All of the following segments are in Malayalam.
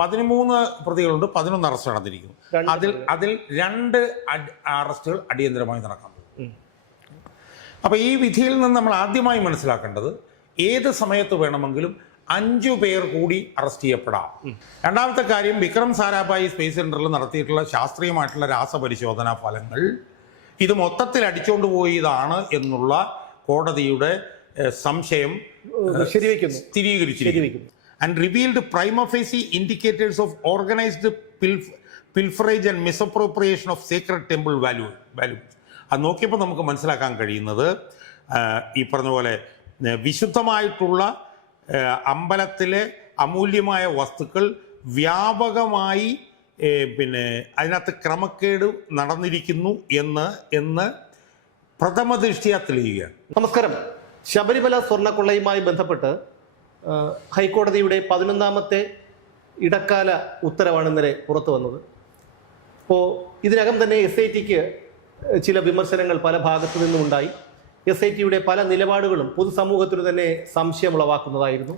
13 പ്രതികളുണ്ട്, 11 അറസ്റ്റ് നടന്നിരിക്കുന്നു. അതിൽ 2 അറസ്റ്റുകൾ അടിയന്തരമായി നടക്കാൻ പോകും. അപ്പോൾ ഈ വിധിയിൽ നിന്ന് നമ്മൾ ആദ്യമായി മനസ്സിലാക്കേണ്ടത് ഏത് സമയത്ത് വേണമെങ്കിലും 5 പേർ കൂടി അറസ്റ്റ് ചെയ്യപ്പെടാം. രണ്ടാമത്തെ കാര്യം, വിക്രം സാരാഭായി സ്പേസ് സെന്ററിൽ നടത്തിയിട്ടുള്ള ശാസ്ത്രീയമായിട്ടുള്ള രാസപരിശോധനാ ഫലങ്ങൾ ഇത് മൊത്തത്തിൽ അടിച്ചുകൊണ്ട് പോയതാണ് എന്നുള്ള കോടതിയുടെ സംശയം സ്ഥിരീകരിച്ചിരിക്കുന്നു. And revealed prima facie indicators of organised pilferage and misappropriation of secret temple value. അത് നോക്കിയപ്പോൾ നമുക്ക് മനസ്സിലാക്കാൻ കഴിയുന്നത് ഈ പറഞ്ഞ പോലെ വിശുദ്ധമായിട്ടുള്ള അമ്പലത്തിലെ അമൂല്യമായ വസ്തുക്കൾ വ്യാപകമായി അതിനകത്ത് ക്രമക്കേട് നടന്നിരിക്കുന്നു എന്ന് പ്രഥമ ദൃഷ്ട്യാ തെളിയുകയാണ്. നമസ്കാരം. ശബരിമല സ്വർണ്ണക്കൊള്ളയുമായി ബന്ധപ്പെട്ട് ഹൈക്കോടതിയുടെ 11ാമത്തെ ഇടക്കാല ഉത്തരവാണ് ഇന്നലെ പുറത്തു വന്നത്. അപ്പോൾ ഇതിനകം തന്നെ SITക്ക് ചില വിമർശനങ്ങൾ പല ഭാഗത്തു നിന്നും ഉണ്ടായി. SITയുടെ പല നിലപാടുകളും പൊതുസമൂഹത്തിന് തന്നെ സംശയമുളവാക്കുന്നതായിരുന്നു.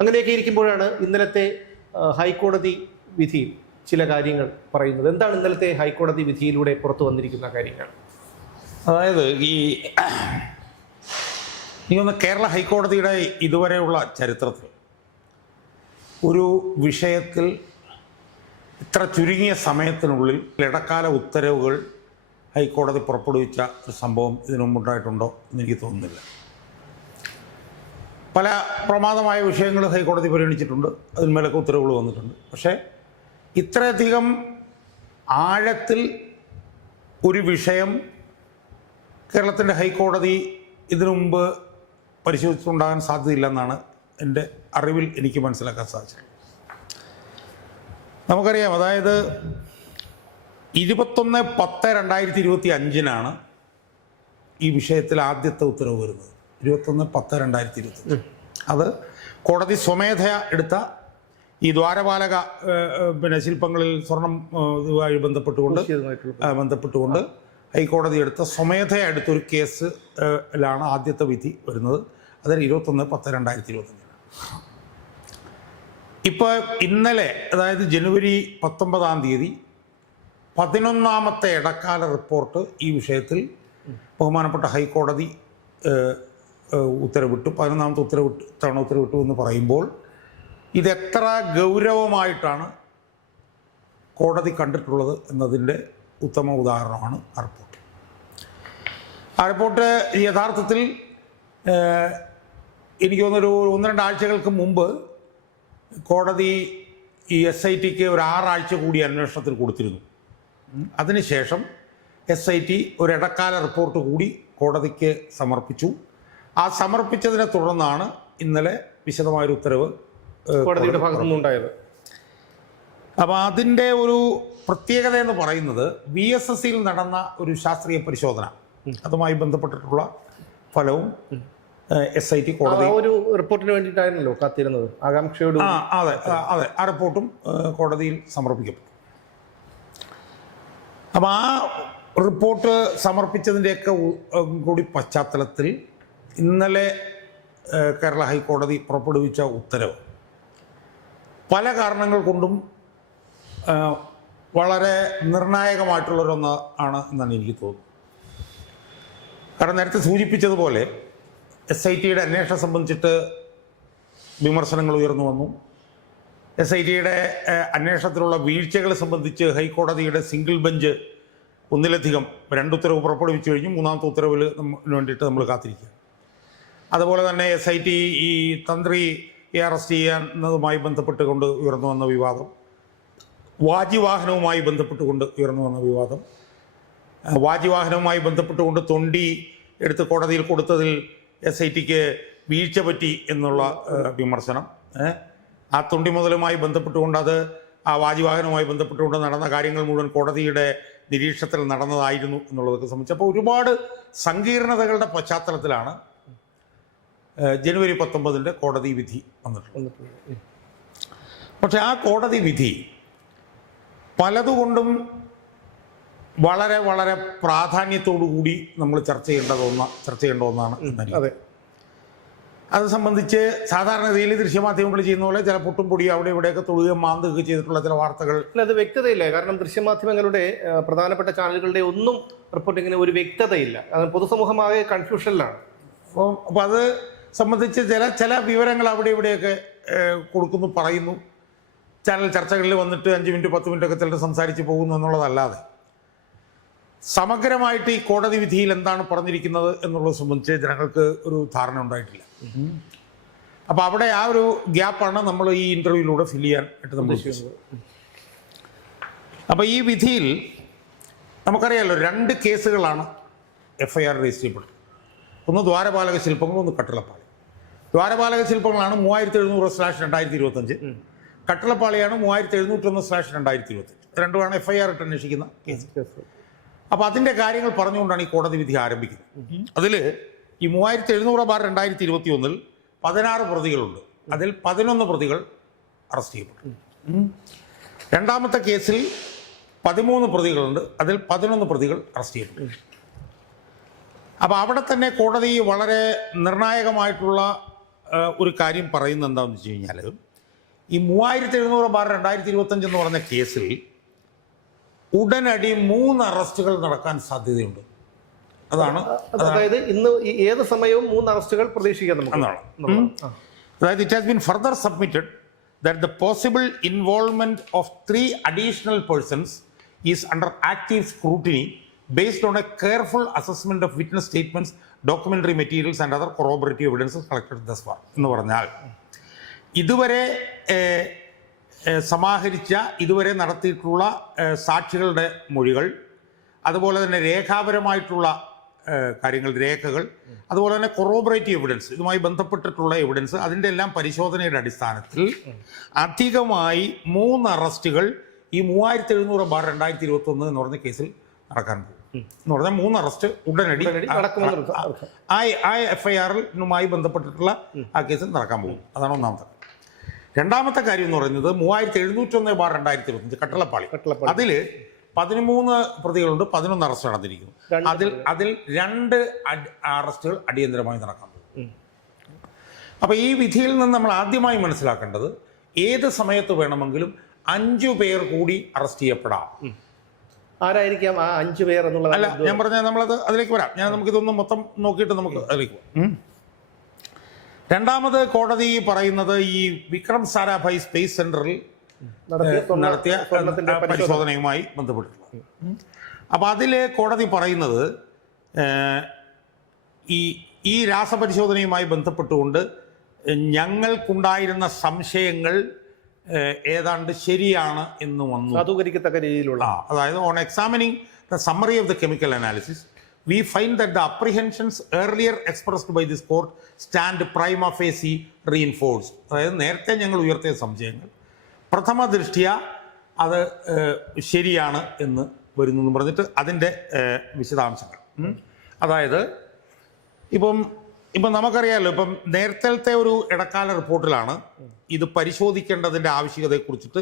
അങ്ങനെയൊക്കെ ഇരിക്കുമ്പോഴാണ് ഇന്നലത്തെ ഹൈക്കോടതി വിധിയിൽ ചില കാര്യങ്ങൾ പറയുന്നത്. എന്താണ് ഇന്നലത്തെ ഹൈക്കോടതി വിധിയിലൂടെ പുറത്തു വന്നിരിക്കുന്ന കാര്യങ്ങൾ? അതായത് ഒന്ന് കേരള ഹൈക്കോടതിയുടെ ഇതുവരെയുള്ള ചരിത്രത്തിൽ ഒരു വിഷയത്തിൽ ഇത്ര ചുരുങ്ങിയ സമയത്തിനുള്ളിൽ ഇടക്കാല ഉത്തരവുകൾ ഹൈക്കോടതി പുറപ്പെടുവിച്ച ഒരു സംഭവം ഇതിനു മുമ്പുണ്ടായിട്ടുണ്ടോ എന്നെനിക്ക് തോന്നുന്നില്ല. പല പ്രമാദമായ വിഷയങ്ങൾ ഹൈക്കോടതി പരിഗണിച്ചിട്ടുണ്ട്, അതിന്മേലൊക്കെ ഉത്തരവുകൾ വന്നിട്ടുണ്ട്. പക്ഷേ ഇത്രയധികം ആഴത്തിൽ ഒരു വിഷയം കേരളത്തിൻ്റെ ഹൈക്കോടതി ഇതിനു മുമ്പ് പരിശോധിച്ചുണ്ടാകാൻ സാധ്യതയില്ലെന്നാണ് എൻ്റെ അറിവിൽ എനിക്ക് മനസ്സിലാക്കാൻ സാധിച്ചത്. നമുക്കറിയാം, അതായത് 21/10/2025 ഈ വിഷയത്തിൽ ആദ്യത്തെ ഉത്തരവ് വരുന്നത്. 21/10/2025 അത് കോടതി സ്വമേധയാ എടുത്ത ഈ ദ്വാരപാലക ശില്പങ്ങളിൽ സ്വർണം ഇതുമായി ബന്ധപ്പെട്ടുകൊണ്ട് ഹൈക്കോടതി എടുത്ത സ്വമേധയാ എടുത്തൊരു കേസിലാണ് ആദ്യത്തെ വിധി വരുന്നത്. അത് 21/10/2025. ഇപ്പോൾ ഇന്നലെ, അതായത് ജനുവരി 19 11ാമത്തെ ഇടക്കാല റിപ്പോർട്ട് ഈ വിഷയത്തിൽ ബഹുമാനപ്പെട്ട ഹൈക്കോടതി ഉത്തരവിട്ടു. 11ാമത്തെ ഉത്തരവിട്ടു എന്ന് പറയുമ്പോൾ ഇതെത്ര ഗൗരവമായിട്ടാണ് കോടതി കണ്ടിട്ടുള്ളത് എന്നതിൻ്റെ ഉത്തമ ഉദാഹരണമാണ് ആ റിപ്പോർട്ട്. ആ റിപ്പോർട്ട് യഥാർത്ഥത്തിൽ എനിക്ക് തോന്നുന്നൊരു 1-2 ആഴ്ചകൾക്ക് മുമ്പ് കോടതി ഈ SITക്ക് ഒരു 6 ആഴ്ച കൂടി അന്വേഷണത്തിന് കൊടുത്തിരുന്നു. അതിനുശേഷം SIT ഒരു ഇടക്കാല റിപ്പോർട്ട് കൂടി കോടതിക്ക് സമർപ്പിച്ചു. ആ സമർപ്പിച്ചതിനെ തുടർന്നാണ് ഇന്നലെ വിശദമായൊരു ഉത്തരവ് കോടതിയുടെ ഭാഗത്തു നിന്നുണ്ടായത്. അപ്പോൾ അതിൻ്റെ ഒരു പ്രത്യേകത എന്ന് പറയുന്നത് VSSയിൽ നടന്ന ഒരു ശാസ്ത്രീയ പരിശോധന, അതുമായി ബന്ധപ്പെട്ടിട്ടുള്ള ഫലവും SIT കോടതി ഒരു റിപ്പോർട്ടിന് വേണ്ടിയിട്ടായിരുന്നല്ലോ കാത്തിരുന്നത്, ആകാംക്ഷയോട്. അതെ, ആ റിപ്പോർട്ടും കോടതിയിൽ സമർപ്പിക്കപ്പെട്ടു. അപ്പം ആ റിപ്പോർട്ട് സമർപ്പിച്ചതിൻ്റെയൊക്കെ കൂടി പശ്ചാത്തലത്തിൽ ഇന്നലെ കേരള ഹൈക്കോടതി പുറപ്പെടുവിച്ച ഉത്തരവ് പല കാരണങ്ങൾ കൊണ്ടും വളരെ നിർണായകമായിട്ടുള്ളൊരൊന്ന് ആണ് എന്നാണ് എനിക്ക് തോന്നുന്നത്. കാരണം നേരത്തെ സൂചിപ്പിച്ചതുപോലെ SITയുടെ അന്വേഷണം സംബന്ധിച്ചിട്ട് വിമർശനങ്ങൾ ഉയർന്നു വന്നു. SITയുടെ അന്വേഷണത്തിലുള്ള വീഴ്ചകൾ സംബന്ധിച്ച് ഹൈക്കോടതിയുടെ സിംഗിൾ ബെഞ്ച് ഒന്നിലധികം 2 ഉത്തരവ് പുറപ്പെടുവിച്ചു കഴിഞ്ഞു. 3ാമത്തെ ഉത്തരവിന് വേണ്ടിയിട്ട് നമ്മൾ കാത്തിരിക്കുക. അതുപോലെ തന്നെ SIT ഈ തന്ത്രിയെ അറസ്റ്റ് ചെയ്യുന്നതുമായി ബന്ധപ്പെട്ടുകൊണ്ട് ഉയർന്നു വന്ന വിവാദം, വാജിവാഹനവുമായി ബന്ധപ്പെട്ടുകൊണ്ട് ഉയർന്നു വന്ന വിവാദം, വാജിവാഹനവുമായി ബന്ധപ്പെട്ടുകൊണ്ട് തൊണ്ടി എടുത്ത് കോടതിയിൽ കൊടുത്തതിൽ SITക്ക് വീഴ്ച പറ്റി എന്നുള്ള വിമർശനം, ആ തൊണ്ടി മുതലുമായി ബന്ധപ്പെട്ടുകൊണ്ട് ആ വാജിവാഹനവുമായി ബന്ധപ്പെട്ടുകൊണ്ട് നടന്ന കാര്യങ്ങൾ മുഴുവൻ കോടതിയുടെ നിരീക്ഷണത്തിൽ നടന്നതായിരുന്നു എന്നുള്ളതൊക്കെ സംബന്ധിച്ച് അപ്പോൾ ഒരുപാട് സങ്കീർണതകളുടെ പശ്ചാത്തലത്തിലാണ് ജനുവരി 19 കോടതി വിധി വന്നിട്ടുള്ളത്. പക്ഷെ ആ കോടതി വിധി പലതുകൊണ്ടും വളരെ വളരെ പ്രാധാന്യത്തോടു കൂടി നമ്മൾ ചർച്ച ചെയ്യേണ്ട ഒന്നാണ്. അത് സംബന്ധിച്ച് സാധാരണഗതിയിൽ ദൃശ്യമാധ്യമങ്ങൾ ചെയ്യുന്ന പോലെ ചില പൊട്ടും പൊടിയും അവിടെ ഇവിടെയൊക്കെ തൊടുകയും മാന്തുകയൊക്കെ ചെയ്തിട്ടുള്ള ചില വാർത്തകൾ. അല്ല, അത് വ്യക്തതയില്ല. കാരണം ദൃശ്യമാധ്യമങ്ങളുടെ പ്രധാനപ്പെട്ട ചാനലുകളുടെ ഒന്നും റിപ്പോർട്ടിങ്ങിന് ഒരു വ്യക്തതയില്ല. അത് പൊതുസമൂഹമാകെ കൺഫ്യൂഷനിലാണ്. അപ്പോൾ അത് സംബന്ധിച്ച് ചില വിവരങ്ങൾ അവിടെ ഇവിടെയൊക്കെ കൊടുക്കുന്നു, പറയുന്നു. ചാനൽ ചർച്ചകളിൽ വന്നിട്ട് 5 മിനിറ്റ് 10 മിനിറ്റ് ഒക്കെ ചിലർ സംസാരിച്ച് പോകുന്നു എന്നുള്ളതല്ലാതെ സമഗ്രമായിട്ട് ഈ കോടതി വിധിയിൽ എന്താണ് പറഞ്ഞിരിക്കുന്നത് എന്നുള്ളത് സംബന്ധിച്ച് ജനങ്ങൾക്ക് ഒരു ധാരണ ഉണ്ടായിട്ടില്ല. അപ്പോൾ അവിടെ ആ ഒരു ഗ്യാപ്പാണ് നമ്മൾ ഈ ഇൻ്റർവ്യൂവിലൂടെ ഫിൽ ചെയ്യാനായിട്ട് നമ്മൾ ഉദ്ദേശിക്കുന്നത്. അപ്പോൾ ഈ വിധിയിൽ നമുക്കറിയാമല്ലോ 2 കേസുകളാണ് FIR രജിസ്റ്റർ ചെയ്യപ്പെട്ടത്. ഒന്ന് ദ്വാരപാലക ശില്പങ്ങൾ, ഒന്ന് കട്ടിളപ്പാളി. ദ്വാരപാലക ശില്പങ്ങളാണ് 3700/2025, കട്ടിളപ്പാളിയാണ് 3701/2025. രണ്ടുമാണ് FIR ഇട്ട് അന്വേഷിക്കുന്ന കേസ്. അപ്പോൾ അതിൻ്റെ കാര്യങ്ങൾ പറഞ്ഞുകൊണ്ടാണ് ഈ കോടതി വിധി ആരംഭിക്കുന്നത്. അതിൽ ഈ 3700/2021 16 പ്രതികളുണ്ട്. അതിൽ 11 പ്രതികൾ അറസ്റ്റ് ചെയ്യപ്പെട്ടു. രണ്ടാമത്തെ കേസിൽ 13 പ്രതികളുണ്ട്. അതിൽ 11 പ്രതികൾ അറസ്റ്റ് ചെയ്യപ്പെട്ടു. അപ്പോൾ അവിടെ തന്നെ കോടതി വളരെ നിർണായകമായിട്ടുള്ള ഒരു കാര്യം പറയുന്നത് എന്താണെന്ന് വെച്ച് കഴിഞ്ഞാൽ, ഈ 3700/2025 എന്ന് പറഞ്ഞ കേസിൽ ഉടനടി 3 അറസ്റ്റുകൾ നടക്കാൻ സാധ്യതയുണ്ട്. അതായത് ഇന്ന് ഏത് സമയവും 3 അറസ്റ്റുകൾ പ്രതീക്ഷിക്കാം എന്നാണ്. അതായത് it has been further submitted that the possible involvement of 3 additional persons is under active scrutiny based on a careful assessment of witness statements, documentary materials and other corroborative evidences collected thus far. എന്ന് പറഞ്ഞാൽ ഇതുവരെ സമാഹരിച്ച, ഇതുവരെ നടത്തിയിട്ടുള്ള സാക്ഷികളുടെ മൊഴികൾ, അതുപോലെ തന്നെ രേഖാപരമായിട്ടുള്ള കാര്യങ്ങൾ, രേഖകൾ, അതുപോലെ തന്നെ കൊറോബറേറ്റീവ് എവിഡൻസ്, ഇതുമായി ബന്ധപ്പെട്ടിട്ടുള്ള എവിഡൻസ്, അതിൻ്റെ എല്ലാം പരിശോധനയുടെ അടിസ്ഥാനത്തിൽ അധികമായി 3 അറസ്റ്റുകൾ ഈ 3700/2021 എന്ന് പറഞ്ഞ കേസിൽ നടക്കാൻ പോകും. എന്ന് പറഞ്ഞാൽ 3 അറസ്റ്റ് ഉടനടി ആ FIR-നുമായി ബന്ധപ്പെട്ടിട്ടുള്ള ആ കേസിൽ നടക്കാൻ പോകും. അതാണ് ഒന്നാമത്തെ. രണ്ടാമത്തെ കാര്യം എന്ന് പറയുന്നത് 3701/2025 കട്ടിളപ്പാളി. അതിൽ 13 പ്രതികളുണ്ട്, 11 അറസ്റ്റ് നടന്നിരിക്കുന്നു. അതിൽ 2 അറസ്റ്റുകൾ അടിയന്തരമായി നടക്കാൻ പോകും. അപ്പോൾ ഈ വിധിയിൽ നിന്ന് നമ്മൾ ആദ്യമായി മനസ്സിലാക്കേണ്ടത്, ഏത് സമയത്ത് വേണമെങ്കിലും 5 പേർ കൂടി അറസ്റ്റ് ചെയ്യപ്പെടാം. ആരായിരിക്കാം ആ 5 പേർ എന്നുള്ളത്? അല്ല, ഞാൻ പറഞ്ഞാൽ നമ്മളത് അതിലേക്ക് വരാം. നമുക്കിതൊന്നും മൊത്തം നോക്കിയിട്ട് നമുക്ക് അതിലേക്ക് പോകാം. രണ്ടാമത് കോടതി പറയുന്നത്, ഈ വിക്രം സാരാഭായ് സ്പേസ് സെന്ററിൽ നടത്തിയ പരിശോധനയുമായി ബന്ധപ്പെട്ടിട്ടുള്ളത്. അപ്പോൾ അതിൽ കോടതി പറയുന്നത്, ഈ രാസപരിശോധനയുമായി ബന്ധപ്പെട്ടുകൊണ്ട് ഞങ്ങൾക്കുണ്ടായിരുന്ന സംശയങ്ങൾ ഏതാണ്ട് ശരിയാണ് എന്ന് വന്നു. സാധൂകരിക്കത്തക്ക രീതിയിലുള്ള, അതായത് on examining the summary of the chemical analysis we find that the apprehensions earlier expressed by this court stand prima facie reinforced. അതായത് നേരത്തെ ഞങ്ങൾ ഉയർത്തിയ സംശയങ്ങൾ പ്രഥമ ദൃഷ്ട്യ അത് ശരിയാണ് എന്ന് വരുന്നു എന്ന് പറഞ്ഞിട്ട് അതിൻ്റെ വിശദാംശങ്ങൾ. അതായത് ഇപ്പം നമുക്കറിയാമല്ലോ, ഇപ്പം നേരത്തെ ഒരു ഇടക്കാല റിപ്പോർട്ടിലാണ് ഇത് പരിശോധിക്കേണ്ടതിൻ്റെ ആവശ്യകതയെക്കുറിച്ചിട്ട്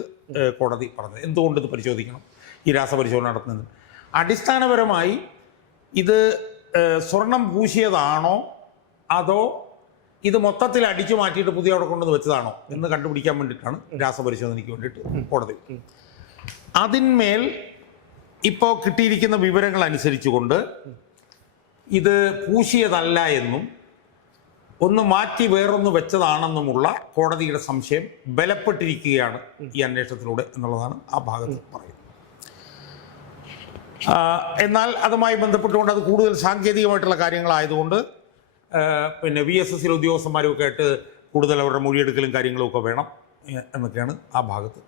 കോടതി പറഞ്ഞത്. എന്തുകൊണ്ട് ഇത് പരിശോധിക്കണം, ഈ രാസപരിശോധന നടത്തുന്നത്? അടിസ്ഥാനപരമായി ഇത് സ്വർണം പൂശിയതാണോ അതോ ഇത് മൊത്തത്തിൽ അടിച്ചു മാറ്റിയിട്ട് പുതിയ അവിടെ കൊണ്ടുവന്ന് വെച്ചതാണോ എന്ന് കണ്ടുപിടിക്കാൻ വേണ്ടിയിട്ടാണ് രാസപരിശോധനയ്ക്ക് വേണ്ടിയിട്ട് കോടതി. അതിന്മേൽ ഇപ്പോൾ കിട്ടിയിരിക്കുന്ന വിവരങ്ങൾ അനുസരിച്ചുകൊണ്ട് ഇത് പൂശിയതല്ല എന്നും ഒന്ന് മാറ്റി വേറൊന്ന് വെച്ചതാണെന്നുമുള്ള കോടതിയുടെ സംശയം ബലപ്പെട്ടിരിക്കുകയാണ് ഈ അന്വേഷണത്തിലൂടെ എന്നുള്ളതാണ് ആ ഭാഗത്ത് പറയുന്നത്. എന്നാൽ അതുമായി ബന്ധപ്പെട്ടുകൊണ്ട് അത് കൂടുതൽ സാങ്കേതികമായിട്ടുള്ള കാര്യങ്ങളായതുകൊണ്ട് പിന്നെ VSSL ഉദ്യോഗസ്ഥന്മാരുമൊക്കെ ആയിട്ട് കൂടുതൽ അവരുടെ മൊഴിയെടുക്കലും കാര്യങ്ങളും ഒക്കെ വേണം എന്നൊക്കെയാണ് ആ ഭാഗത്ത്.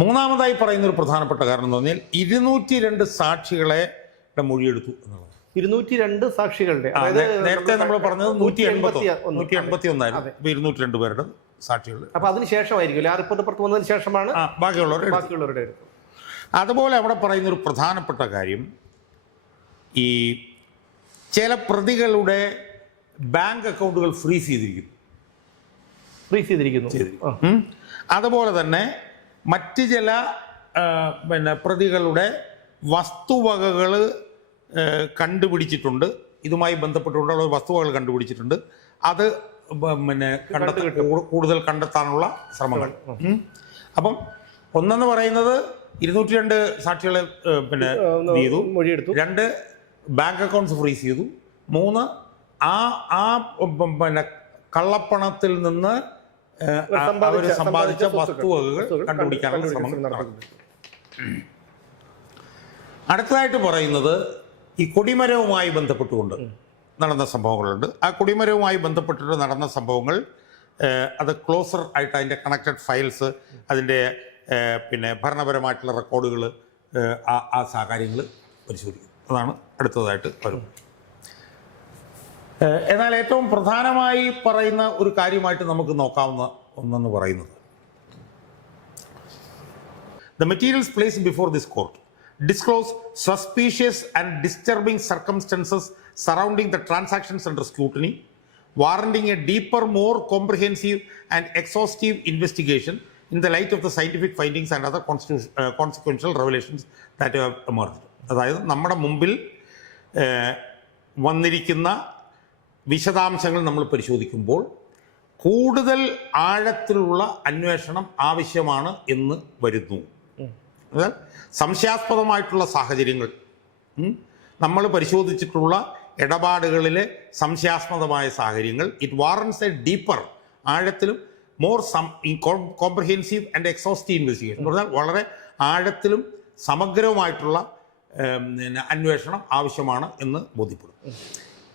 മൂന്നാമതായി പറയുന്നൊരു പ്രധാനപ്പെട്ട കാരണം എന്ന് പറഞ്ഞാൽ 202 സാക്ഷികളെ മൊഴിയെടുത്തു എന്നുള്ളത്. 202 സാക്ഷികളുടെ, നേരത്തെ നമ്മൾ പറഞ്ഞത് 181 ആയിരുന്നു. 202 പേരുടെ സാക്ഷികൾ. അപ്പോൾ അതിനുശേഷമായിരിക്കും ആ റിപ്പോർട്ട് പുറത്ത് വന്നതിന് ശേഷമാണ് ബാക്കിയുള്ളവരുടെ. അതുപോലെ അവിടെ പറയുന്നൊരു പ്രധാനപ്പെട്ട കാര്യം, ഈ ചില പ്രതികളുടെ ബാങ്ക് അക്കൗണ്ടുകൾ ഫ്രീസ് ചെയ്തിരിക്കുന്നു. അതുപോലെ തന്നെ മറ്റ് ചില പ്രതികളുടെ വസ്തുവകകൾ കണ്ടുപിടിച്ചിട്ടുണ്ട് ഇതുമായി ബന്ധപ്പെട്ടുകൊണ്ടുള്ള വസ്തുവകൾ കണ്ടുപിടിച്ചിട്ടുണ്ട്. അത് പിന്നെ കൂടുതൽ കണ്ടെത്താനുള്ള ശ്രമങ്ങൾ. അപ്പം ഒന്നെന്ന് പറയുന്നത് 202 സാക്ഷികളെ പിന്നെ ചെയ്തു. 2 ബാങ്ക് അക്കൗണ്ട്സ് ഫ്രീസ് ചെയ്തു. 3 ആ പിന്നെ കള്ളപ്പണത്തിൽ നിന്ന് അവർ സമ്പാദിച്ച വസ്തുവകകൾ കണ്ടുപിടിക്കാനുള്ള ശ്രമം നടക്കുന്നു. അടുത്തതായിട്ട് പറയുന്നത് ഈ കൊടിമരവുമായി ബന്ധപ്പെട്ടുകൊണ്ട് നടന്ന സംഭവങ്ങളുണ്ട്. ആ കൊടിമരവുമായി ബന്ധപ്പെട്ടിട്ട് നടന്ന സംഭവങ്ങൾ അത് ക്ലോസർ ആയിട്ട് അതിൻ്റെ കണക്റ്റഡ് ഫയൽസ്, അതിൻ്റെ പിന്നെ ഭരണപരമായിട്ടുള്ള റെക്കോർഡുകൾ, ആ കാര്യങ്ങൾ പരിശോധിക്കും. അതാണ് അടുത്തതായിട്ട് വരും. എന്നാൽ ഏറ്റവും പ്രധാനമായി പറയുന്ന ഒരു കാര്യമായിട്ട് നമുക്ക് നോക്കാവുന്ന ഒന്നെന്ന് പറയുന്നത് the materials placed before this court disclose suspicious and disturbing circumstances surrounding the transactions under scrutiny, warranting a deeper, more comprehensive and exhaustive investigation in the light of the scientific findings and other consequential revelations that have emerged. അതായത് നമ്മുടെ മുമ്പിൽ വന്നിരിക്കുന്ന വിശദാംശങ്ങൾ നമ്മൾ പരിശോധിക്കുമ്പോൾ കൂടുതൽ ആഴത്തിലുള്ള അന്വേഷണം ആവശ്യമാണ് എന്ന് വരുന്നു. എന്നാൽ സംശയാസ്പദമായിട്ടുള്ള സാഹചര്യങ്ങൾ, നമ്മൾ പരിശോധിച്ചിട്ടുള്ള ഇടപാടുകളിലെ സംശയാസ്പദമായ സാഹചര്യങ്ങൾ, ഇറ്റ് വാറൻസ് എ ഡീപ്പർ, ആഴത്തിലും more comprehensive and exhaustive investigation എന്ന് പറഞ്ഞാൽ വളരെ ആഴത്തിലും സമഗ്രവുമായിട്ടുള്ള അന്വേഷണം ആവശ്യമാണ് എന്ന് ബോധ്യപ്പെടും.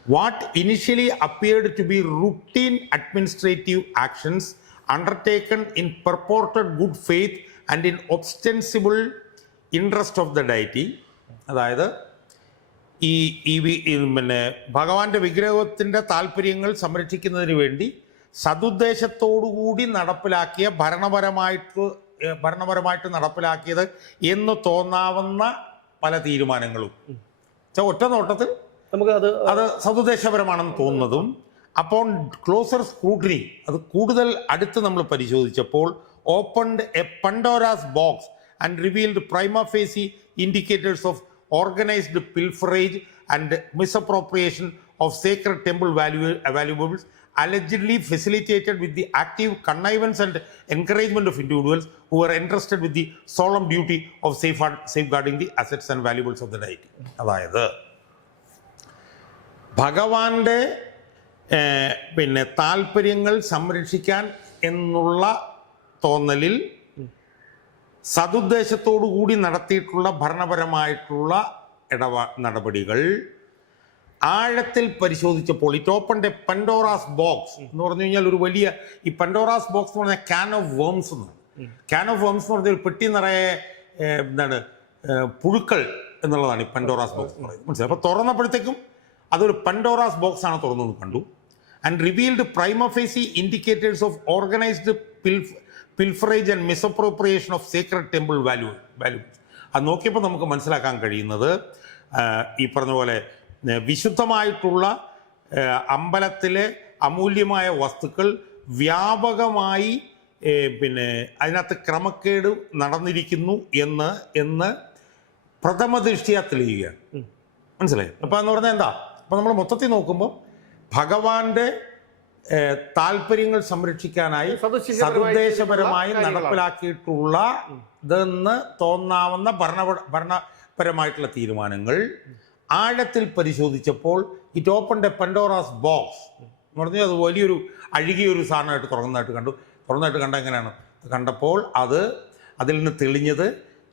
What initially appeared to be routine administrative actions undertaken in purported good faith and in ostensible interest of the deity, അതായത് പിന്നെ ഭഗവാന്റെ വിഗ്രഹത്തിൻ്റെ താല്പര്യങ്ങൾ സംരക്ഷിക്കുന്നതിന് വേണ്ടി സതുദ്ദേശത്തോടുകൂടി നടപ്പിലാക്കിയ ഭരണപരമായിട്ട് നടപ്പിലാക്കിയത് എന്ന് തോന്നാവുന്ന പല തീരുമാനങ്ങളും ഒറ്റ നോട്ടത്തിൽ അത് സതുദ്ദേശപരമാണെന്ന് തോന്നുന്നതും, അപ്പോൾ ക്ലോസർ സ്ക്രൂട്ടിനി അത് കൂടുതൽ അടുത്ത് നമ്മൾ പരിശോധിച്ചപ്പോൾ opened a Pandora's box and revealed prima facie indicators of organised pilferage and misappropriation of sacred temple valuables allegedly facilitated with the active connivance and encouragement of individuals who were entrusted with the solemn duty of safeguarding the assets and valuables of the deity. അതായത് ഭഗവാന്റെ പിന്നെ താല്പര്യങ്ങൾ സംരക്ഷിക്കാൻ എന്നുള്ള തോന്നലിൽ സതുദ്ദേശത്തോടു കൂടി നടത്തിയിട്ടുള്ള ഭരണപരമായിട്ടുള്ള നടപടികൾ ആഴത്തിൽ പരിശോധിച്ചപ്പോൾ it opened a Pandora's box എന്ന് പറഞ്ഞു കഴിഞ്ഞാൽ ഒരു വലിയ ഈ പണ്ടോറാസ് ബോക്സ് എന്ന് പറഞ്ഞാൽ ക്യാൻ ഓഫ് വേംസ് എന്നാണ്. ക്യാൻ ഓഫ് വേംസ് എന്ന് പറഞ്ഞാൽ ഒരു പെട്ടി നിറയെ എന്താണ് പുഴുക്കൾ എന്നുള്ളതാണ് ഈ പണ്ടോറാസ് ബോക്സ് എന്ന് പറയുന്നത്. മനസ്സിലായി? അപ്പോൾ തുറന്നപ്പോഴത്തേക്കും അതൊരു പണ്ടോറാസ് ബോക്സ് ആണ് തുറന്നു കണ്ടു. And revealed prima facie indicators of organised pilferage and misappropriation of sacred temple values. അത് നോക്കിയപ്പോൾ നമുക്ക് മനസ്സിലാക്കാൻ കഴിയുന്നത് ഈ പറഞ്ഞ പോലെ വിശുദ്ധമായിട്ടുള്ള അമ്പലത്തിലെ അമൂല്യമായ വസ്തുക്കൾ വ്യാപകമായി പിന്നെ അതിനകത്ത് ക്രമക്കേട് നടന്നിരിക്കുന്നു എന്ന് പ്രഥമ ദൃഷ്ടിയാ തെളിയുകയാണ്. മനസ്സിലായി? അപ്പം എന്ന് പറഞ്ഞാൽ എന്താ, അപ്പം നമ്മൾ മൊത്തത്തിൽ നോക്കുമ്പോൾ ഭഗവാന്റെ താല്പര്യങ്ങൾ സംരക്ഷിക്കാനായി സതുദ്ദേശപരമായി നടപ്പിലാക്കിയിട്ടുള്ള ഇതെന്ന് തോന്നാവുന്ന ഭരണപരമായിട്ടുള്ള തീരുമാനങ്ങൾ ആഴത്തിൽ പരിശോധിച്ചപ്പോൾ it opened a Pandora's box എന്ന് പറഞ്ഞാൽ അത് വലിയൊരു അഴുകിയൊരു സാധനമായിട്ട് തുറന്നതായിട്ട് കണ്ട എങ്ങനെയാണ് കണ്ടപ്പോൾ അതിൽ നിന്ന് തെളിഞ്ഞത്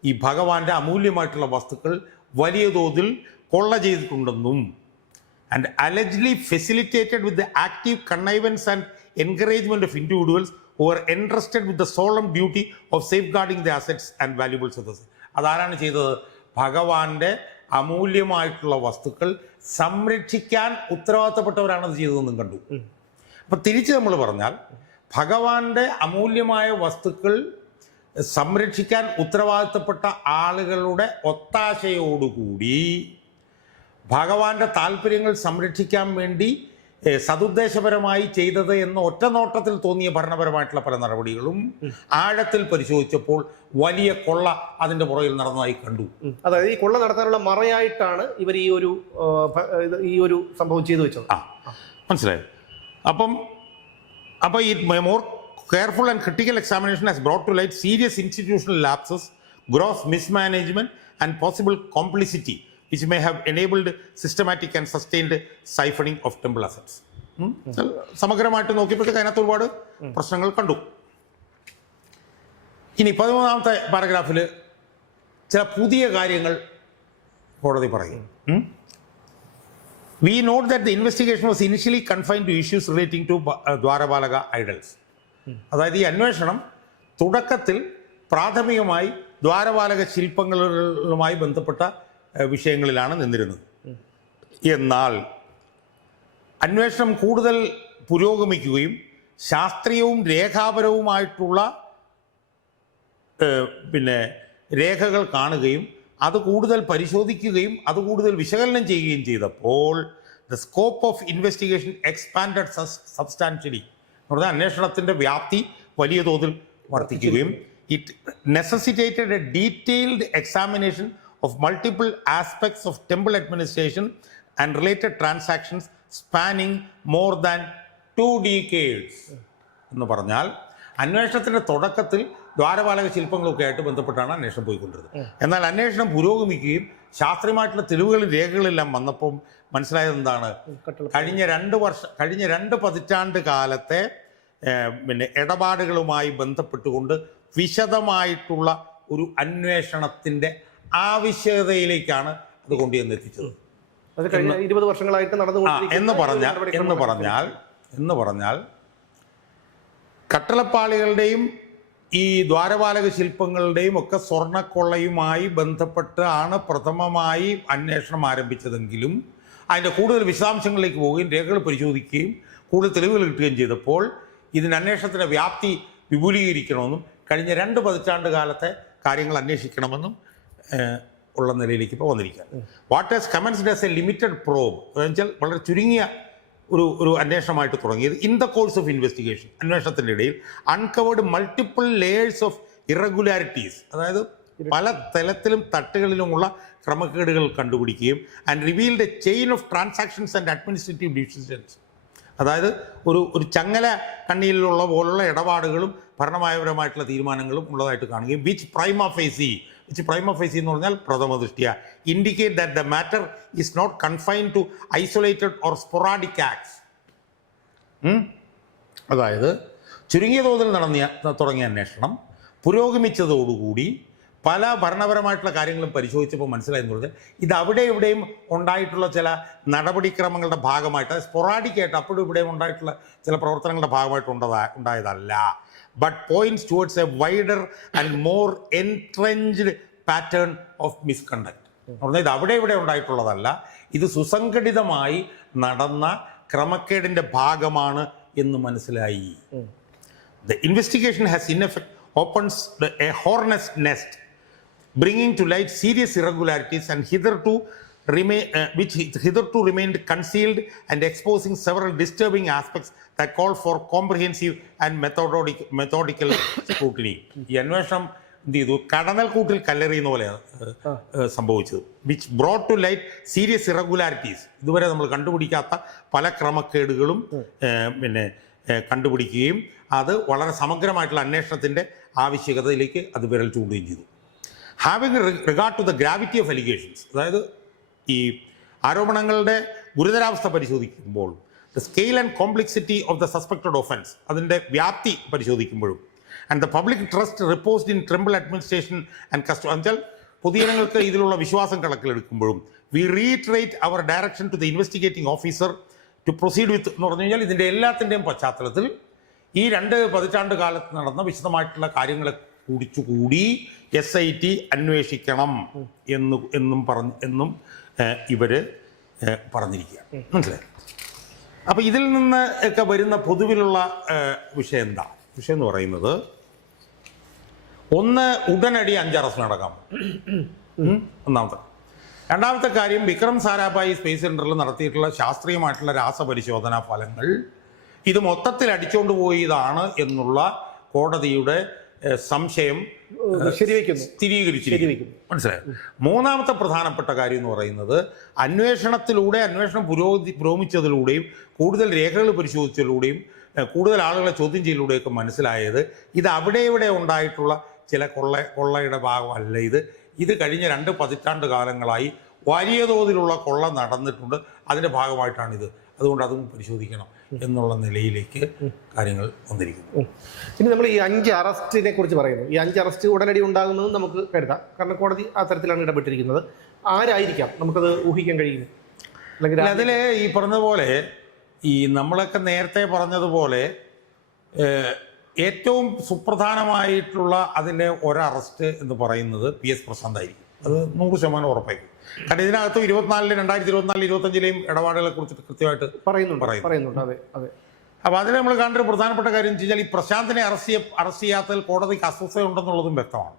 ഈ ഭഗവാന്റെ അമൂല്യമായിട്ടുള്ള വസ്തുക്കൾ വലിയ തോതിൽ കൊള്ള ചെയ്തിട്ടുണ്ടെന്നും and allegedly facilitated with the active connivance and encouragement of individuals who are entrusted with the solemn duty of safeguarding the assets and valuables of the. അതാരാണ് ചെയ്തത്? ഭഗവാന്റെ അമൂല്യമായിട്ടുള്ള വസ്തുക്കൾ സംരക്ഷിക്കാൻ ഉത്തരവാദിത്തപ്പെട്ടവരാണത് ചെയ്തതെന്നും കണ്ടു. അപ്പം തിരിച്ച് നമ്മൾ പറഞ്ഞാൽ ഭഗവാന്റെ അമൂല്യമായ വസ്തുക്കൾ സംരക്ഷിക്കാൻ ഉത്തരവാദിത്തപ്പെട്ട ആളുകളുടെ ഒത്താശയോടുകൂടി ഭഗവാന്റെ താല്പര്യങ്ങൾ സംരക്ഷിക്കാൻ വേണ്ടി സതുദ്ദേശപരമായി ചെയ്തത് എന്ന് ഒറ്റ നോട്ടത്തിൽ തോന്നിയ ഭരണപരമായിട്ടുള്ള പല നടപടികളും ആഴത്തിൽ പരിശോധിച്ചപ്പോൾ വലിയ കൊള്ള അതിൻ്റെ പുറകിൽ നടന്നതായി കണ്ടു. അതായത് ഈ കൊള്ള നടത്താനുള്ള മറയായിട്ടാണ് ഇവർ ഈ ഒരു സംഭവം ചെയ്തു വെച്ചത്. മനസ്സിലായി. അപ്പോൾ ഈ more careful and critical examination has brought to light serious institutional lapses, gross mismanagement and possible complicity which may have enabled systematic and sustained siphoning of temple assets. സമഗ്രമായിട്ട് നോക്കിയപ്പോഴത്തേക്ക് അതിനകത്ത് ഒരുപാട് പ്രശ്നങ്ങൾ കണ്ടു. ഇനി 13ാമത്തെ പാരഗ്രാഫിൽ ചില പുതിയ കാര്യങ്ങൾ കോടതി പറയും. We note that the investigation was initially confined to issues relating to Dwarapalaga idols. അതായത് ഈ അന്വേഷണം തുടക്കത്തിൽ പ്രാഥമികമായി ദ്വാരപാലക ശില്പങ്ങളുമായി ബന്ധപ്പെട്ട വിഷയങ്ങളിലാണ് നിന്നിരുന്നത്. എന്നാൽ അന്വേഷണം കൂടുതൽ പുരോഗമിക്കുകയും ശാസ്ത്രീയവും രേഖാപരവുമായിട്ടുള്ള രേഖകൾ കാണുകയും അത് കൂടുതൽ പരിശോധിക്കുകയും അത് കൂടുതൽ വിശകലനം ചെയ്യുകയും ചെയ്തപ്പോൾ the scope of investigation expanded substantially എന്ന് പറഞ്ഞാൽ അന്വേഷണത്തിൻ്റെ വ്യാപ്തി വലിയ തോതിൽ വർദ്ധിക്കുകയും it necessitated A detailed examination of multiple aspects of temple administration and related transactions spanning more than 2 decades. എന്ന് പറഞ്ഞാൽ അന്വേഷണത്തിൻ്റെ തുടക്കത്തിൽ ദ്വാരപാലക ശില്പങ്ങളൊക്കെ ആയിട്ട് ബന്ധപ്പെട്ടാണ് അന്വേഷണം പോയിക്കൊണ്ടിരുന്നത്. എന്നാൽ അന്വേഷണം പുരോഗമിക്കുകയും ശാസ്ത്രീയമായിട്ടുള്ള തെളിവുകളും രേഖകളെല്ലാം വന്നപ്പം മനസ്സിലായത് എന്താണ്? കഴിഞ്ഞ 2 പതിറ്റാണ്ട് കാലത്തെ ഇടപാടുകളുമായി ബന്ധപ്പെട്ടുകൊണ്ട് വിശദമായിട്ടുള്ള ഒരു അന്വേഷണത്തിൻ്റെ ആവശ്യകതയിലേക്കാണ് അത് കൊണ്ടുവന്നെത്തിച്ചത്. എന്ന് പറഞ്ഞാൽ കട്ടളപ്പാളികളുടെയും ഈ ദ്വാരപാലക ശില്പങ്ങളുടെയും ഒക്കെ സ്വർണ്ണക്കൊള്ളയുമായി ബന്ധപ്പെട്ടാണ് പ്രഥമമായി അന്വേഷണം ആരംഭിച്ചതെങ്കിലും അതിൻ്റെ കൂടുതൽ വിശദാംശങ്ങളിലേക്ക് പോവുകയും രേഖകൾ പരിശോധിക്കുകയും കൂടുതൽ തെളിവുകൾ കിട്ടുകയും ചെയ്തപ്പോൾ ഇതിന് അന്വേഷണത്തിൻ്റെ വ്യാപ്തി വിപുലീകരിക്കണമെന്നും കഴിഞ്ഞ 2 പതിറ്റാണ്ട് കാലത്തെ കാര്യങ്ങൾ അന്വേഷിക്കണമെന്നും ഉള്ള നിലയിലേക്ക് ഇപ്പോൾ വന്നിരിക്കുകയാണ്. What has commenced as a limited probe എന്ന് വെച്ചാൽ വളരെ ചുരുങ്ങിയ ഒരു അന്വേഷണമായിട്ട് തുടങ്ങിയത്. In the course of investigation അന്വേഷണത്തിൻ്റെ ഇടയിൽ uncovered multiple layers of irregularities, അതായത് പല തലത്തിലും തട്ടുകളിലുമുള്ള ക്രമക്കേടുകൾ കണ്ടുപിടിക്കുകയും and revealed a chain of transactions and administrative decisions, അതായത് ഒരു ചങ്ങല കണ്ണിയിലുള്ള പോലുള്ള ഇടപാടുകളും ഭരണപരമായിട്ടുള്ള തീരുമാനങ്ങളും ഉള്ളതായിട്ട് കാണുകയും വിച്ച് പ്രൈമ ഫേസി എന്ന് പറഞ്ഞാൽ പ്രഥമ ദൃഷ്ടിയ indicate that the matter is not confined to isolated or sporadic acts. അതായത് ചുരുങ്ങിയ തോതിൽ തുടങ്ങിയ അന്വേഷണം പുരോഗമിച്ചതോടുകൂടി പല ഭരണപരമായിട്ടുള്ള കാര്യങ്ങളും പരിശോധിച്ചപ്പോൾ മനസ്സിലായെന്നുള്ളത് ഇത് അവിടെ ഇവിടെയും ഉണ്ടായിട്ടുള്ള ചില നടപടിക്രമങ്ങളുടെ ഭാഗമായിട്ട് സ്പൊറാഡിക്കായിട്ട് അപ്പോഴും ഇവിടെയും ഉണ്ടായിട്ടുള്ള ചില പ്രവർത്തനങ്ങളുടെ ഭാഗമായിട്ട് ഉണ്ടായതല്ല. But points towards a wider and more entrenched pattern of misconduct. പറഞ്ഞാൽ ഇത് അവിടെ ഇവിടെ ഉണ്ടായിട്ടുള്ളതല്ല, ഇത് സുസംഘടിതമായി നടന്ന ക്രമക്കേടിൻ്റെ ഭാഗമാണ് എന്ന് മനസ്സിലായി. The investigation has in effect opens a hornet's nest bringing to light serious irregularities and which hitherto remained concealed and exposing several disturbing aspects that call for comprehensive and methodical scrutiny. ഈ അന്വേഷണം എന്ത് ചെയ്തു? കടന്നൽ കൂട്ടിൽ കല്ലെറിയുന്ന പോലെയാണ് സംഭവിച്ചത്. Which brought to light serious irregularities, ഇതുവരെ നമ്മൾ കണ്ടുപിടിക്കാത്ത പല ക്രമക്കേടുകളും കണ്ടുപിടിക്കുകയും അത് വളരെ സമഗ്രമായിട്ടുള്ള അന്വേഷണത്തിൻ്റെ ആവശ്യകതയിലേക്ക് അത് വിരൽ ചൂണ്ടുകയും ചെയ്തു. Having regard to the gravity of allegations, അതായത് ഈ ആരോപണങ്ങളുടെ ഗുരുതരാവസ്ഥ പരിശോധിക്കുമ്പോൾ the scale and complexity of the suspected offence, അതിൻ്റെ വ്യാപ്തി പരിശോധിക്കുമ്പോഴും and the public trust reposed in temple administration and custody എന്നുവെച്ചാൽ പൊതുജനങ്ങൾക്ക് ഇതിലുള്ള വിശ്വാസം കണക്കിലെടുക്കുമ്പോഴും we reiterate our direction to the investigating officer to proceed with എന്ന് പറഞ്ഞു കഴിഞ്ഞാൽ ഇതിൻ്റെ എല്ലാത്തിൻ്റെയും പശ്ചാത്തലത്തിൽ ഈ 2 പതിറ്റാണ്ട് കാലത്ത് നടന്ന വിശദമായിട്ടുള്ള കാര്യങ്ങളെ കൂടി SIT അന്വേഷിക്കണം എന്നും ഇവർ പറഞ്ഞിരിക്കുകയാണ്. മനസ്സിലായി? അപ്പോൾ ഇതിൽ നിന്ന് ഒക്കെ വരുന്ന പൊതുവിലുള്ള വിഷയം എന്താ? വിഷയം എന്ന് പറയുന്നത്, ഒന്ന്, ഉടനടി 5 അറസ്റ്റ് നടക്കാം. ഒന്നാമത്തെ. രണ്ടാമത്തെ കാര്യം, വിക്രം സാരാഭായി സ്പേസ് സെന്ററിൽ നടത്തിയിട്ടുള്ള ശാസ്ത്രീയമായിട്ടുള്ള രാസപരിശോധനാ ഫലങ്ങൾ ഇത് മൊത്തത്തിൽ അടിച്ചുകൊണ്ട് പോയതാണ് എന്നുള്ള കോടതിയുടെ സംശയം സ്ഥിരീകരിച്ചിരിക്കുന്നു. മനസ്സിലായോ? മൂന്നാമത്തെ പ്രധാനപ്പെട്ട കാര്യം എന്ന് പറയുന്നത്, അന്വേഷണം പുരോഗമിച്ചതിലൂടെയും കൂടുതൽ രേഖകൾ പരിശോധിച്ചതിലൂടെയും കൂടുതൽ ആളുകളെ ചോദ്യം ചെയ്യലിലൂടെയൊക്കെ മനസ്സിലായത് ഇത് അവിടെ ഇവിടെ ഉണ്ടായിട്ടുള്ള ചില കൊള്ളയുടെ ഭാഗമല്ല. ഇത് കഴിഞ്ഞ 2 പതിറ്റാണ്ട് കാലങ്ങളായി വലിയ തോതിലുള്ള കൊള്ള നടന്നിട്ടുണ്ട്. അതിൻ്റെ ഭാഗമായിട്ടാണിത്. അതുകൊണ്ട് അതും പരിശോധിക്കണം എന്നുള്ള നിലയിലേക്ക് കാര്യങ്ങൾ വന്നിരിക്കുന്നു. ഇനി നമ്മൾ ഈ 5 അറസ്റ്റിനെ കുറിച്ച് പറയുന്നു. ഈ 5 അറസ്റ്റ് ഉടനടി ഉണ്ടാകുന്നത് നമുക്ക് കരുതാം. കാരണം കോടതി ആ തരത്തിലാണ് ഇടപെട്ടിരിക്കുന്നത്. ആരായിരിക്കാം നമുക്കത് ഊഹിക്കാൻ കഴിയുന്നത്? അല്ലെങ്കിൽ അതിൽ ഈ പറഞ്ഞതുപോലെ ഈ നമ്മളൊക്കെ നേരത്തെ പറഞ്ഞതുപോലെ ഏറ്റവും സുപ്രധാനമായിട്ടുള്ള അതിൻ്റെ ഒരറസ്റ്റ് എന്ന് പറയുന്നത് PS പ്രശാന്ത് ആയിരിക്കും. അത് 100% ഉറപ്പായിരിക്കും. കാരണം ഇതിനകത്ത് 2024, 25 ഇടപാടുകളെ കുറിച്ച് കൃത്യമായിട്ട് പറയുന്നുണ്ട്. അപ്പോൾ അതിൽ നമ്മൾ കണ്ടൊരു പ്രധാനപ്പെട്ട കാര്യം എന്ന് വെച്ചാൽ, ഈ പ്രശാന്തിനെ അറസ്റ്റ് ചെയ്യാത്തതിൽ കോടതിക്ക് അസ്വസ്ഥത ഉണ്ടെന്നുള്ളതും വ്യക്തമാണ്.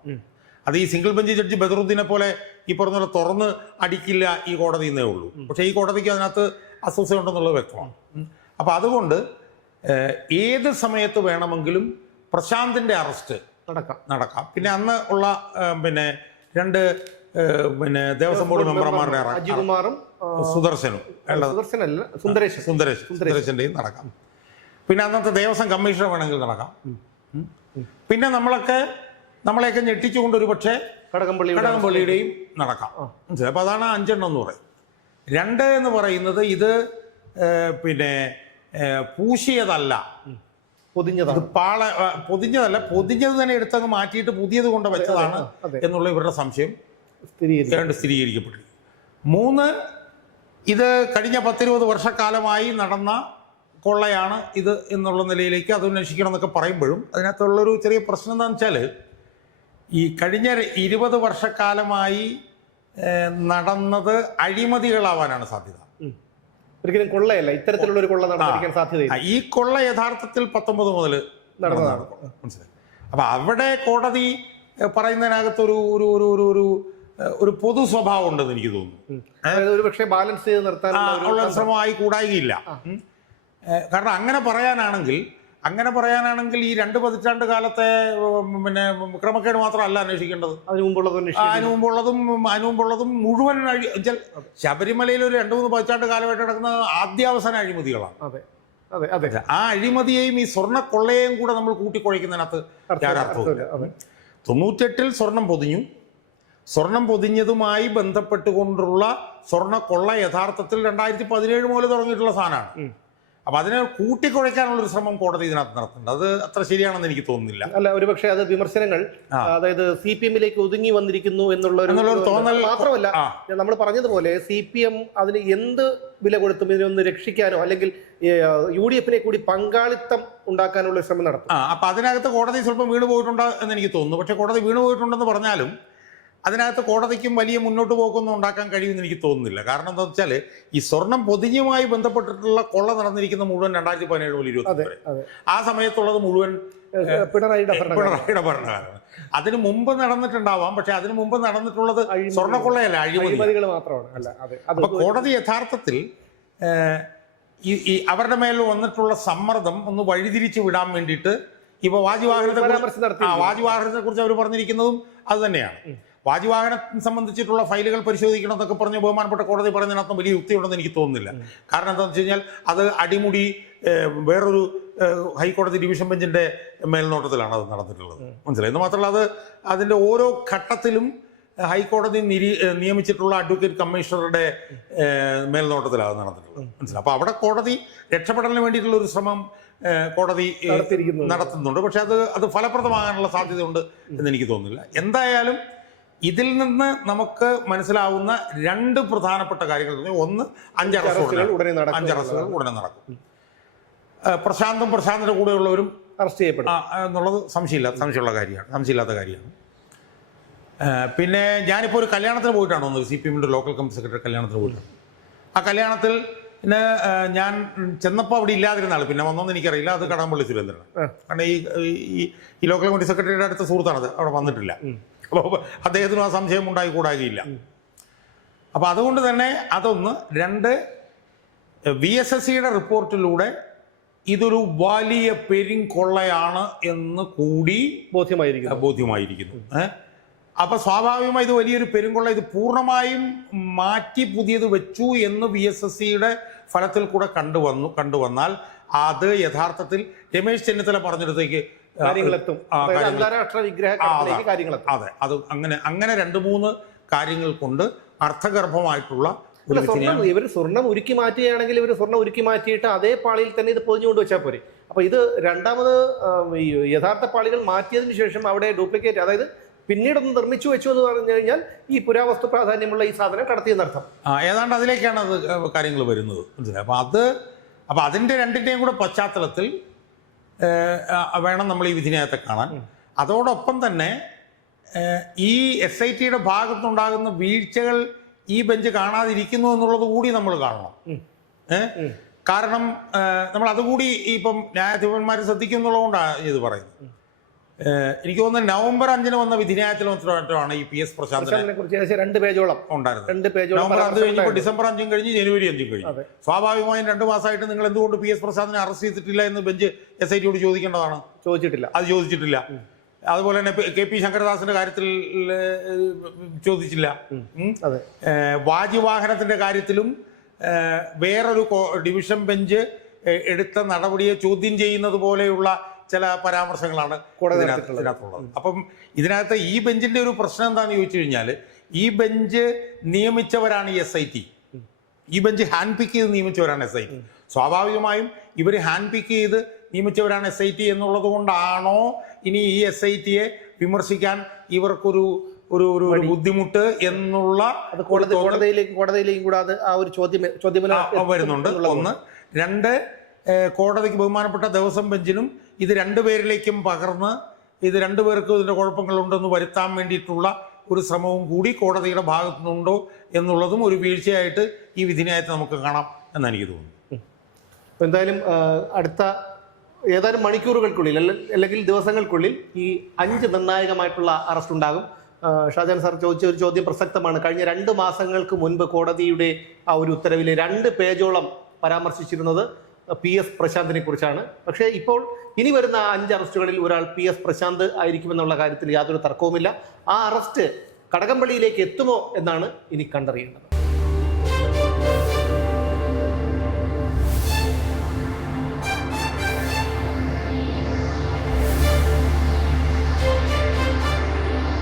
അത് ഈ സിംഗിൾ ബെഞ്ച് ജഡ്ജി ബദറുദ്ദീനെ പോലെ ഈ പറഞ്ഞ തുറന്ന് അടിക്കില്ല ഈ കോടതി എന്നേ ഉള്ളൂ. പക്ഷേ ഈ കോടതിക്ക് അതിനകത്ത് അസ്വസ്ഥത ഉണ്ടെന്നുള്ളത് വ്യക്തമാണ്. അപ്പോൾ അതുകൊണ്ട് ഏത് സമയത്ത് വേണമെങ്കിലും പ്രശാന്തിൻ്റെ അറസ്റ്റ് നടക്കാം. പിന്നെ അന്ന് ഉള്ള 2 ദേവസ്വം ബോർഡ് മെമ്പർമാരുടെ അജികുമാറും സുന്ദരേശന്റെയും നടക്കാം. പിന്നെ അന്നത്തെ ദേവസ്വം കമ്മീഷണർ വേണമെങ്കിൽ നടക്കാം. പിന്നെ നമ്മളെയൊക്കെ ഞെട്ടിച്ചുകൊണ്ട് ഒരു പക്ഷേ കടകംപള്ളിയുടെയും നടക്കാം. മനസ്സിലായി? അപ്പോൾ അതാണ് 5 എന്ന് പറയും. 2 എന്ന് പറയുന്നത് ഇത് പൂശിയതല്ല, പൊതിഞ്ഞതല്ല, പൊതിഞ്ഞത് തന്നെ എടുത്തങ്ങ് മാറ്റിയിട്ട് പുതിയത് കൊണ്ട് വെച്ചതാണ് എന്നുള്ള ഇവരുടെ സംശയം സ്ഥിരീകരിക്കപ്പെട്ടു. 3, ഇത് കഴിഞ്ഞ 10-20 വർഷക്കാലമായി നടന്ന കൊള്ളയാണ് ഇത് എന്നുള്ള നിലയിലേക്ക് അത് അന്വേഷിക്കണം എന്നൊക്കെ പറയുമ്പോഴും അതിനകത്തുള്ളൊരു ചെറിയ പ്രശ്നം എന്താണെന്ന് വെച്ചാൽ, ഈ കഴിഞ്ഞ 20 വർഷക്കാലമായി നടന്നത് അഴിമതികളാവാനാണ് സാധ്യത. ഒരിക്കലും കൊള്ളയല്ല, ഇത്തരത്തിലുള്ള ഒരു കൊള്ള നടന്നിരിക്കാൻ സാധ്യതയില്ല. ഈ കൊള്ള യഥാർത്ഥത്തിൽ 19 മുതൽ നടന്നതാണ്. മനസ്സിലായി? അപ്പൊ അവിടെ കോടതി പറയുന്നതിനകത്ത് ഒരു പൊതു സ്വഭാവം ഉണ്ടെന്ന് എനിക്ക് തോന്നുന്നു. ഒരു പക്ഷേ ബാലൻസ് ചെയ്ത് നിർത്താനുള്ള ശ്രമമായി കൂടായികയില്ല. കാരണം അങ്ങനെ പറയാനാണെങ്കിൽ ഈ 2 പതിറ്റാണ്ട് കാലത്തെ ക്രമക്കേട് മാത്രമല്ല അന്വേഷിക്കേണ്ടത്. അതിനു മുമ്പുള്ളതും മുഴുവൻ ശബരിമലയിൽ ഒരു 2-3 പതിറ്റാണ്ട് കാലമായിട്ട് നടക്കുന്ന ആദ്യാവസാന അഴിമതികളാണ്. ആ അഴിമതിയെയും ഈ സ്വർണ്ണ കൊള്ളയെയും കൂടെ നമ്മൾ കൂട്ടിക്കുഴയ്ക്കുന്നതിനകത്ത് യാഥാർത്ഥ്യമില്ല. 98 സ്വർണം പൊതിഞ്ഞതുമായി ബന്ധപ്പെട്ടുകൊണ്ടുള്ള സ്വർണ്ണ കൊള്ള യഥാർത്ഥത്തിൽ 2017 മുതൽ തുടങ്ങിയിട്ടുള്ള സാധനമാണ്. അപ്പൊ അതിനെ കൂട്ടിക്കുഴയ്ക്കാനുള്ളൊരു ശ്രമം കോടതി ഇതിനകത്ത് നടത്തുന്നുണ്ട്. അത് അത്ര ശരിയാണെന്ന് എനിക്ക് തോന്നുന്നില്ല. അല്ല, ഒരുപക്ഷെ അത് വിമർശനങ്ങൾ അതായത് CPM-ലേക്ക് ഒതുങ്ങി വന്നിരിക്കുന്നു എന്നുള്ളൊരു തോന്നൽ മാത്രമല്ല. നമ്മൾ പറഞ്ഞതുപോലെ CPM അതിന് എന്ത് വില കൊടുത്തും ഇതിനൊന്ന് രക്ഷിക്കാനോ അല്ലെങ്കിൽ UDF-നെ കൂടി പങ്കാളിത്തം ഉണ്ടാക്കാനുള്ള ശ്രമം നടത്തും. അപ്പൊ അതിനകത്ത് കോടതി സ്വല്പം വീണ് പോയിട്ടുണ്ട് എന്ന് എനിക്ക് തോന്നുന്നു. പക്ഷെ കോടതി വീണ് പോയിട്ടുണ്ടെന്ന് പറഞ്ഞാലും അതിനകത്ത് കോടതിക്കും വലിയ മുന്നോട്ട് പോക്കൊന്നും ഉണ്ടാക്കാൻ കഴിയുമെന്ന് എനിക്ക് തോന്നുന്നില്ല. കാരണം എന്താ വെച്ചാൽ, ഈ സ്വർണം പൊതിഞ്ഞുമായി ബന്ധപ്പെട്ടിട്ടുള്ള കൊള്ള നടന്നിരിക്കുന്ന മുഴുവൻ 2017 മുതൽ 2020 ആ സമയത്തുള്ളത് മുഴുവൻ പിണറായിയുടെ ഭരണകാലമാണ്. അതിനു മുമ്പ് നടന്നിട്ടുണ്ടാവാം, പക്ഷെ അതിനു മുമ്പ് നടന്നിട്ടുള്ളത് സ്വർണ്ണക്കൊള്ളയല്ല, അഴിമതികൾ മാത്രമാണ്. അപ്പൊ കോടതി യഥാർത്ഥത്തിൽ ഈ അവരുടെ മേൽ വന്നിട്ടുള്ള സമ്മർദ്ദം ഒന്ന് വഴിതിരിച്ചു വിടാൻ വേണ്ടിയിട്ട് ഇപ്പൊ വാജിവാഹനത്തെ കുറിച്ച് അവർ പറഞ്ഞിരിക്കുന്നതും അത് തന്നെയാണ്. വാജിവാഹനം സംബന്ധിച്ചിട്ടുള്ള ഫയലുകൾ പരിശോധിക്കണം എന്നൊക്കെ പറഞ്ഞ് ബഹുമാനപ്പെട്ട കോടതി പറയുന്നതിനകത്തും വലിയ യുക്തിയുണ്ടെന്ന് എനിക്ക് തോന്നുന്നില്ല. കാരണം എന്താണെന്ന് വെച്ച് കഴിഞ്ഞാൽ അത് അടിമുടി വേറൊരു ഹൈക്കോടതി ഡിവിഷൻ ബെഞ്ചിന്റെ മേൽനോട്ടത്തിലാണ് അത് നടന്നിട്ടുള്ളത്. മനസ്സിലായി? എന്ന് മാത്രമല്ല, അത് അതിൻ്റെ ഓരോ ഘട്ടത്തിലും ഹൈക്കോടതി നിയമിച്ചിട്ടുള്ള അഡ്വക്കേറ്റ് കമ്മീഷണറുടെ മേൽനോട്ടത്തിലാണ് നടന്നിട്ടുള്ളത്. മനസ്സിലായി? അപ്പോൾ അവിടെ കോടതി രക്ഷപ്പെടലിന് വേണ്ടിയിട്ടുള്ള ഒരു ശ്രമം കോടതി നടത്തുന്നുണ്ട്. പക്ഷെ അത് ഫലപ്രദമാകാനുള്ള സാധ്യതയുണ്ട് എന്ന് എനിക്ക് തോന്നുന്നില്ല. എന്തായാലും ഇതിൽ നിന്ന് നമുക്ക് മനസ്സിലാവുന്ന 2 പ്രധാനപ്പെട്ട കാര്യങ്ങൾ. ഒന്ന്, 5 അറസ്റ്റുകൾ ഉടനെ നടക്കും. പ്രശാന്തിന്റെ കൂടെയുള്ളവരും അറസ്റ്റ് ചെയ്യപ്പെടും എന്നുള്ളത് സംശയമില്ലാത്ത കാര്യമാണ്. പിന്നെ ഞാനിപ്പോൾ ഒരു കല്യാണത്തിന് പോയിട്ടാണ് വന്നത്. CPM-ന്റെ ലോക്കൽ കമ്മിറ്റി സെക്രട്ടറി കല്യാണത്തിന് പോയിട്ടാണ്. ആ കല്യാണത്തിൽ ഞാൻ ചെന്നപ്പോൾ അവിടെ ഇല്ലാതിരുന്ന ആൾ പിന്നെ വന്നോന്ന് എനിക്കറിയില്ല. അത് കടകംപള്ളി സുരേന്ദ്രൻ. കാരണം ഈ ലോക്കൽ കമ്മിറ്റി സെക്രട്ടറിയുടെ അടുത്ത സുഹൃത്താണത്. അവിടെ വന്നിട്ടില്ല. അപ്പോൾ അദ്ദേഹത്തിനും ആ സംശയം ഉണ്ടായിക്കൂടാകില്ല. അപ്പോൾ അതുകൊണ്ട് തന്നെ അതൊന്ന്. രണ്ട്, VSSCയുടെ റിപ്പോർട്ടിലൂടെ ഇതൊരു വലിയ പെരിങ്കൊള്ളയാണ് എന്ന് കൂടി ബോധ്യമായിരിക്കുന്നു. അപ്പോൾ സ്വാഭാവികമായി ഇത് വലിയൊരു പെരുങ്കൊള്ള, ഇത് പൂർണ്ണമായും മാറ്റി പുതിയത് വെച്ചു എന്ന് VSSCയുടെ ഫലത്തിൽ കൂടെ കണ്ടുവന്നാൽ അത് യഥാർത്ഥത്തിൽ രമേശ് ചെന്നിത്തല പറഞ്ഞിടത്തേക്ക് കാര്യങ്ങളെത്തും. അന്താരാഷ്ട്ര വിഗ്രഹ അതെ, അത് അങ്ങനെ 2-3 കാര്യങ്ങൾ കൊണ്ട് അർത്ഥഗർഭമായിട്ടുള്ള ഇവർ സ്വർണം ഉരുക്കി മാറ്റുകയാണെങ്കിൽ ഇവർ സ്വർണം ഉരുക്കി മാറ്റിയിട്ട് അതേ പാളിയിൽ തന്നെ ഇത് പൊതിഞ്ഞുകൊണ്ട് വെച്ചാൽ പോരെ. അപ്പൊ ഇത് രണ്ടാമത് യഥാർത്ഥ പാളികൾ മാറ്റിയതിനു ശേഷം അവിടെ ഡ്യൂപ്ലിക്കേറ്റ്, അതായത് പിന്നീടൊന്ന് നിർമ്മിച്ചു വെച്ചു എന്ന് പറഞ്ഞു കഴിഞ്ഞാൽ ഈ പുരാവസ്തു പ്രാധാന്യമുള്ള ഈ സാധനം കടത്തിയെന്നർത്ഥം. ഏതാണ്ട് അതിലേക്കാണ് അത് കാര്യങ്ങൾ വരുന്നത്. അപ്പൊ അതിന്റെ രണ്ടിന്റെയും കൂടെ പശ്ചാത്തലത്തിൽ വേണം നമ്മൾ ഈ വിധിന്യായത്തെ കാണാൻ. അതോടൊപ്പം തന്നെ ഈ SITയുടെ ഭാഗത്തുണ്ടാകുന്ന വീഴ്ചകൾ ഈ ബെഞ്ച് കാണാതിരിക്കുന്നു എന്നുള്ളത് കൂടി നമ്മൾ കാണണം. കാരണം നമ്മൾ അതുകൂടി ഇപ്പം ന്യായാധിപന്മാർ ശ്രദ്ധിക്കും എന്നുള്ളതുകൊണ്ടാണ് ഇത് പറയുന്നത്. എനിക്ക് തോന്നുന്നു November 5 വന്ന വിധിന്യായത്തിൽ മാത്രമാണ് ഈ PS പ്രശാന്തിനെ കുറിച്ച് 2 പേജോളം ഉണ്ടായിരുന്നു. November 5 കഴിഞ്ഞപ്പോൾ December 5 കഴിഞ്ഞ് January 5 കഴിഞ്ഞു. സ്വാഭാവികമായും 2 മാസമായിട്ട് നിങ്ങൾ എന്തുകൊണ്ട് PS പ്രശാന്തിനെ അറസ്റ്റ് ചെയ്തിട്ടില്ല എന്ന് ബെഞ്ച് SITയോട് ചോദിക്കേണ്ടതാണ്. ചോദിച്ചിട്ടില്ല. അതുപോലെ തന്നെ KP ശങ്കരദാസിന്റെ കാര്യത്തിൽ ചോദിച്ചില്ല. വാജിവാഹനത്തിന്റെ കാര്യത്തിലും വേറൊരു ഡിവിഷൻ ബെഞ്ച് എടുത്ത നടപടിയെ ചോദ്യം ചെയ്യുന്നത് പോലെയുള്ള ചില പരാമർശങ്ങളാണ് ഇതിനകത്തുള്ളത്. അപ്പം ഇതിനകത്ത് ഈ ബെഞ്ചിന്റെ ഒരു പ്രശ്നം എന്താണെന്ന് ചോദിച്ചു കഴിഞ്ഞാൽ, ഈ ബെഞ്ച് നിയമിച്ചവരാണ് ഈ SIT. ഈ ബെഞ്ച് ഹാൻഡ് പിക്ക് ചെയ്ത് നിയമിച്ചവരാണ് SIT. സ്വാഭാവികമായും ഇവർ ഹാൻഡ് പിക്ക് ചെയ്ത് നിയമിച്ചവരാണ് SIT എന്നുള്ളത് കൊണ്ടാണോ ഇനി ഈ SITയെ വിമർശിക്കാൻ ഇവർക്കൊരു ഒരു ബുദ്ധിമുട്ട് എന്നുള്ള കോടതിയിലേക്ക് കൂടാതെ ആ ഒരു ചോദ്യം വരുന്നുണ്ട്. ഒന്ന്. രണ്ട്, കോടതിക്ക് ബഹുമാനപ്പെട്ട ദേവസ്വം ബെഞ്ചിനും ഇത് 2 പേരിലേക്കും പകർന്ന് ഇത് 2 പേർക്കും ഇതിൻ്റെ കുഴപ്പങ്ങളുണ്ടെന്ന് വരുത്താൻ വേണ്ടിയിട്ടുള്ള ഒരു ശ്രമവും കൂടി കോടതിയുടെ ഭാഗത്തു നിന്നുണ്ടോ എന്നുള്ളതും ഒരു വീഴ്ചയായിട്ട് ഈ വിധിന്യായത്തെ നമുക്ക് കാണാം എന്ന് എനിക്ക് തോന്നുന്നു. എന്തായാലും അടുത്ത ഏതാനും മണിക്കൂറുകൾക്കുള്ളിൽ അല്ലെങ്കിൽ ദിവസങ്ങൾക്കുള്ളിൽ ഈ 5 നിർണായകമായിട്ടുള്ള അറസ്റ്റ് ഉണ്ടാകും. ഷാജാൻ സാർ ചോദിച്ച ഒരു ചോദ്യം പ്രസക്തമാണ്. കഴിഞ്ഞ 2 മാസങ്ങൾക്ക് മുൻപ് കോടതിയുടെ ആ ഒരു ഉത്തരവിൽ 2 പേജോളം പരാമർശിച്ചിരുന്നത് PS പ്രശാന്തിനെ കുറിച്ചാണ്. പക്ഷേ ഇപ്പോൾ ഇനി വരുന്ന 5 അറസ്റ്റുകളിൽ ഒരാൾ PS പ്രശാന്ത് ആയിരിക്കുമെന്നുള്ള കാര്യത്തിൽ യാതൊരു തർക്കവുമില്ല. ആ അറസ്റ്റ് കടകംപള്ളിയിലേക്ക് എത്തുമോ എന്നാണ് ഇനി കണ്ടറിയേണ്ടത്.